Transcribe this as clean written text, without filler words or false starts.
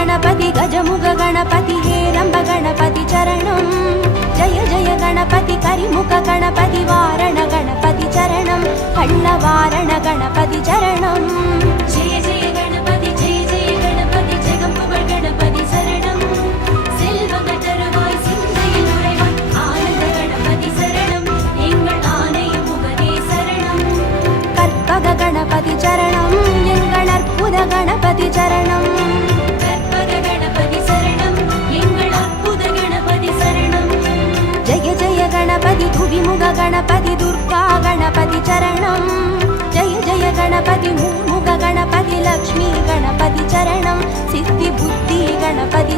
गणपति गजमुख गणपति हेरंब गणपति चरणं जय जय गणपति करिमुख गणपति वारण गणपति चरणं कल्लवारण गणपति चरणं जय जय गणपति जय जय गणपति जगम्पुगळ गणपति शरणं செல்வகதருவாய் சிந்தையில் உறைவாய் ஆனந்த கணபதி சரணம் எங்கள் ஆணைய முகனே சரணம் கற்பக கணபதி சரணம் எங்கள் அற்புத கணபதி சரணம் கற்பக கணபதி சரணம் எங்கள் அற்புத கணபதி சரணம் ஜெய ஜெய கணபதி துவிமுக கணபதி துர்கா கணபதி சரணம் ஜெய ஜெய கணபதி மும்முக கணபதி லக்ஷ்மி கணபதி சரணம் சித்தி புத்தி கணபதி